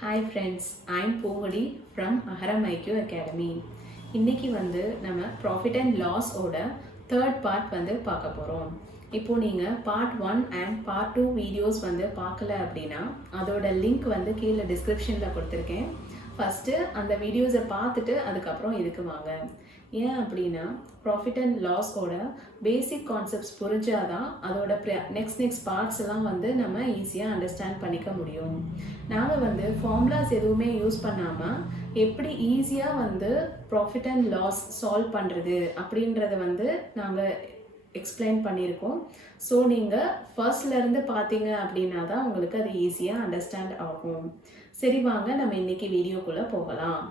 Hi friends, I'm Povadi from AHARAM IQUE Academy. இன்னைக்கு நம்ம profit and loss ஓட third part பார்க்க போகிறோம். இப்போ நீங்கள் பார்ட் 1 அண்ட் பார்ட் 2 வீடியோஸ் பார்க்கல அப்படின்னா அதோட லிங்க் கீழே டிஸ்கிரிப்ஷனில் கொடுத்துருக்கேன். ஃபஸ்ட்டு அந்த வீடியோஸை பார்த்துட்டு அதுக்கப்புறம் இதுக்கு வாங்க. ஏன் அப்படின்னா ப்ராஃபிட் அண்ட் லாஸோட பேசிக் கான்செப்ட்ஸ் புரிஞ்சாதான் அதோட நெக்ஸ்ட் பார்ட்ஸ் எல்லாம் நம்ம ஈஸியாக அண்டர்ஸ்டாண்ட் பண்ணிக்க முடியும். நாங்கள் ஃபார்முலாஸ் எதுவுமே யூஸ் பண்ணாமல் எப்படி ஈஸியாக ப்ராஃபிட் அண்ட் லாஸ் சால்வ் பண்ணுறது அப்படின்றத நாங்கள் எக்ஸ்பிளைன் பண்ணியிருக்கோம். ஸோ நீங்கள் ஃபர்ஸ்ட்லேருந்து பார்த்தீங்க அப்படின்னா தான் உங்களுக்கு அது ஈஸியாக அண்டர்ஸ்டாண்ட் ஆகும். சரி வாங்க நம்ம இன்னைக்கு வீடியோக்குள்ளே போகலாம்.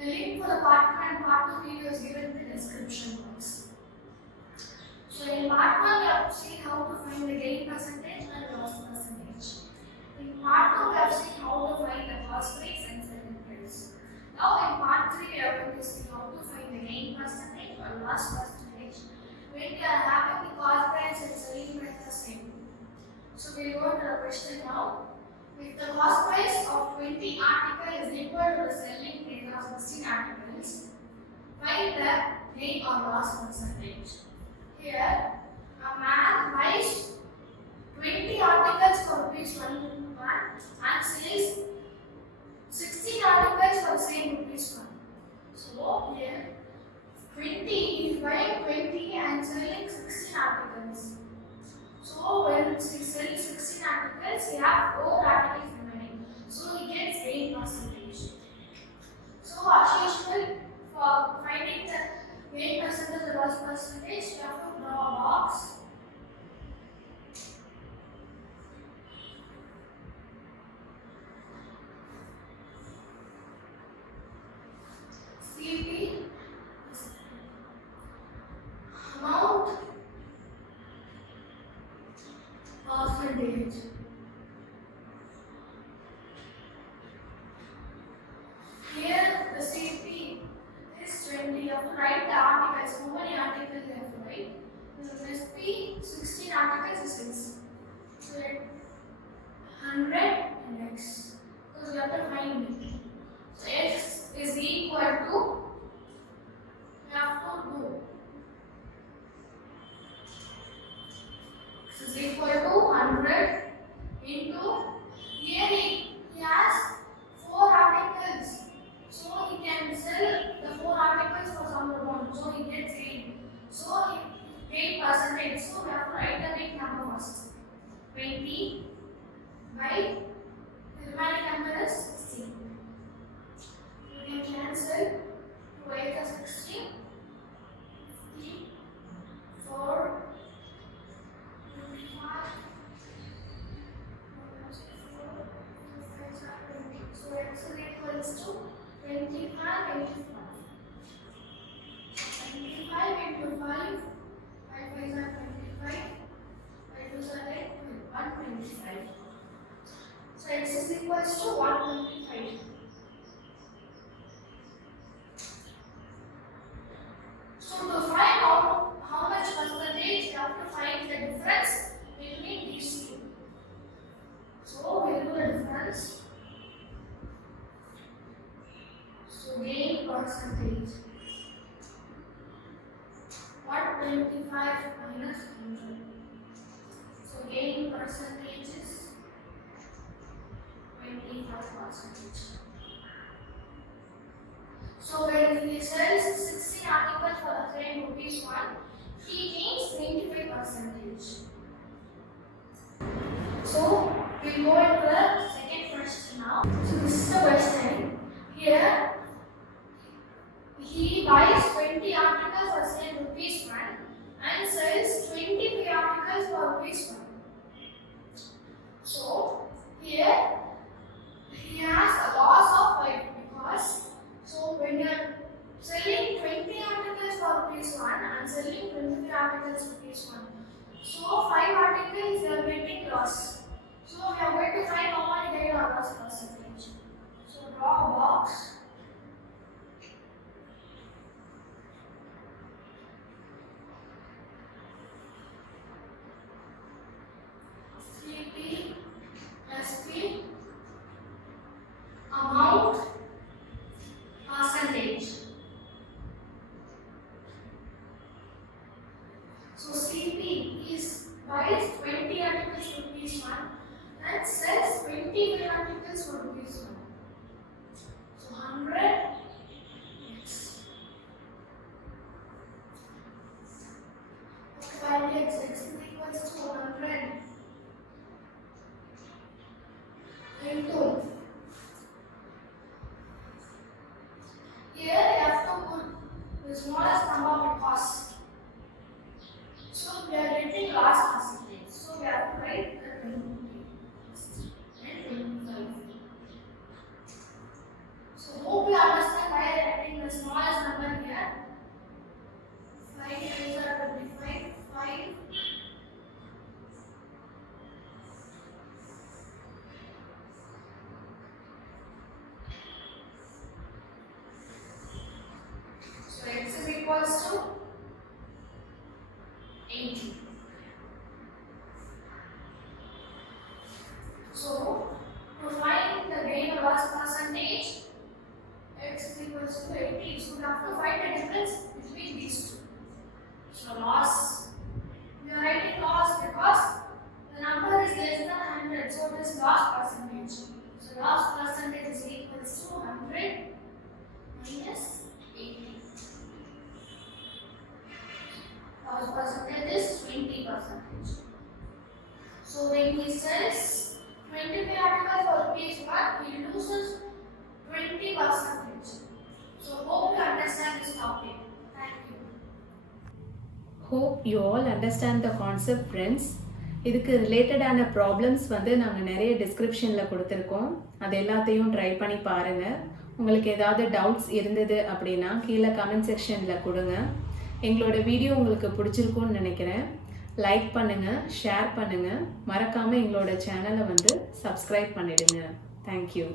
The link for the part 1 and part 2 video is given in the description box. So in part 1 we have seen how to find the gain percentage and loss percentage. In part 2 we have seen how to find the cost price and selling price. Now in part 3 we are going to see how to find the gain percentage or loss percentage when we are having the cost price and selling price the same. So we will go to the question now. If the cost price of 20 articles is equal to the selling price of 16 articles, find the gain or loss percentage. Here, a man buys 20 articles for ₹1 and sells 16 articles for the same ₹1. So here, 20 is buying 20 and selling 16 articles. So when he sells 16 articles, he has 4 articles remaining. So he gets gain percentage. So as usual, for finding the gain percentage or loss percentage, you have to draw a box. CP amount percentage. Here the CP is 20. You have to write the articles. How many articles you have to write? The SP 16 articles is 6. So 100 and X. Because you have to find it. So X is equal to, you have to do. X is equal to 100 into, here he has 4 articles. So he can sell the 4 articles for some amount. So he gets 8. So he gain percentage. So we have to write the big number first. 20 by the remaining number is 16. You can cancel 2 8 is 16. 50, 4, 25. So X is equals to 25 into 5. 25 into 5. 5 5s are 25. 5 2s are 8. 125. So X is equals to 125. So to find out how much percentage, you have to find the difference between these two. So we'll do the difference. So gain percentage. 125 minus 100. So gain percentage is 25%. So when he sells 16 articles for the same ₹1, he gains 25%. So we go into the second question now. So this is the question. Here he buys 20 articles for same ₹1 and sells 25 articles for ₹1. So here he has a loss of 5 because so when you are selling 20 articles for 25 articles rupees 1. So 5 articles they are getting loss. So we are going to find how many gain or loss percentage. So draw a box. CP SP amount percentage. So CP is buys 20 articles for rupees 1 and sells 25 articles for rupees 1. So 100 x. Find x is equals to 100 into. Here you have to put the smallest number of cost. So we are getting loss percentage. So we have to write the 20 and 25. So hope you understand why I am writing the smallest number here. 5 times 25, 5. So x is equals to 80. So to find the gain or loss percentage, x is equals to 80. So we have to find the difference between these two. So loss, we are writing loss because the number is less than 100. So it is loss percentage. So loss percentage is equals to 100 minus 80. Loss percentage is 20%. So when he sells 25 articles for rupees 1, he loses 20%. So hope you understand this topic. Thank you. Hope you all understand the concept, friends. இதுக்கு ரிலேட்டடான problems வந்து நாங்கள் நிறைய டிஸ்கிரிப்ஷனில் கொடுத்துருக்கோம். அது எல்லாத்தையும் try பண்ணி பாருங்கள். உங்களுக்கு ஏதாவது டவுட்ஸ் இருந்தது அப்படின்னா கீழே கமெண்ட் செக்ஷனில் கொடுங்க. எங்களோட வீடியோ உங்களுக்கு பிடிச்சிருக்கும்னு நினைக்கிறேன். லைக் பண்ணுங்கள், ஷேர் பண்ணுங்கள், மறக்காமல் எங்களோட சேனலை வந்து சப்ஸ்கிரைப் பண்ணிடுங்க. தேங்க்யூ.